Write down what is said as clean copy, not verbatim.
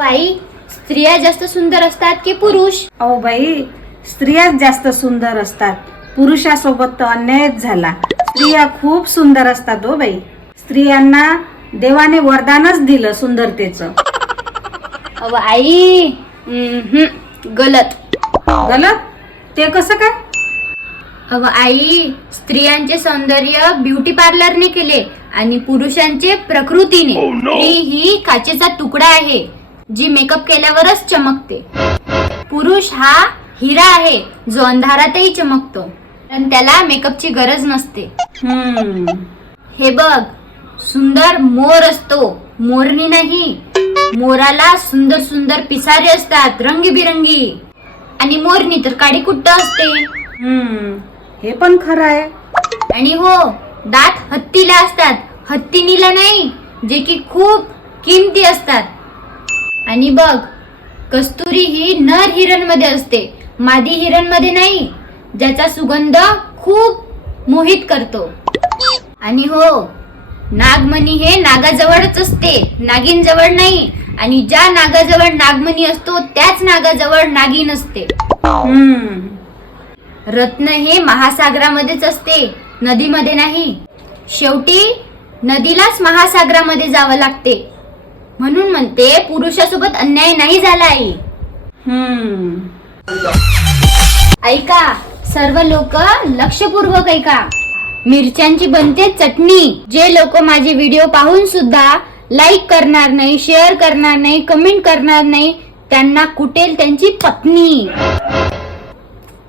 आई, स्त्रिया जास्त सुंदर असतात की पुरुष? अहो बाई, स्त्रियाच जास्त सुंदर असतात. पुरुषासोबत तर अन्यायच झाला. स्त्रिया खूप सुंदर असतात हो बाई. स्त्रियांना देवाने वरदानच दिलं सुंदरतेचं. अव आई, गलत. गलत? ते कसं काय? अव आई, स्त्रियांचे सौंदर्य ब्युटी पार्लरने केले आणि पुरुषांचे प्रकृतीने. स्त्री ही काचेचा तुकडा आहे जी मेकअप केल्यावरच चमकते. पुरुष हा हिरा आहे जो अंधारातही चमकतो, पण त्याला मेकअपची गरज नसते. हे बघ, सुंदर मोर असतो, मोरणी नाही. मोराला सुंदर सुंदर पिसारे असतात, रंगीबिरंगी. आणि मोरणी तर काडी कुट्ट असते. हे पण खरं आहे. आणि हो, दात हत्तीला असतात, हत्तीनीला नाही, जे की खूप किमती असतात. आणि बघ, कस्तुरी ही नर हिरण मध्ये असते, मादी हिरण मध्ये नाही, ज्याचा सुगंध खूप मोहित करतो. आणि हो, नागमणी हे नागाजवळच असते, नागिन जवळ नाही. आणि ज्या नागाजवळ नागमणी असतो त्याच नागाजवळ नागिन असते. रत्न हे महासागरामध्येच असते, नदीमध्ये नाही. शेवटी नदीलाच महासागरामध्ये जावं लागते. म्हणून म्हणते, पुरुषासोबत अन्याय नाही झाला आई. ऐका, सर्व लोक लक्षपूर्वक ऐका. मिरच्यांची बनते चटणी. जे लोक माझे व्हिडिओ पाहून सुद्धा लाईक करणार नाही, शेअर करणार नाही, कमेंट करणार नाही, त्यांना कुटेल त्यांची पत्नी.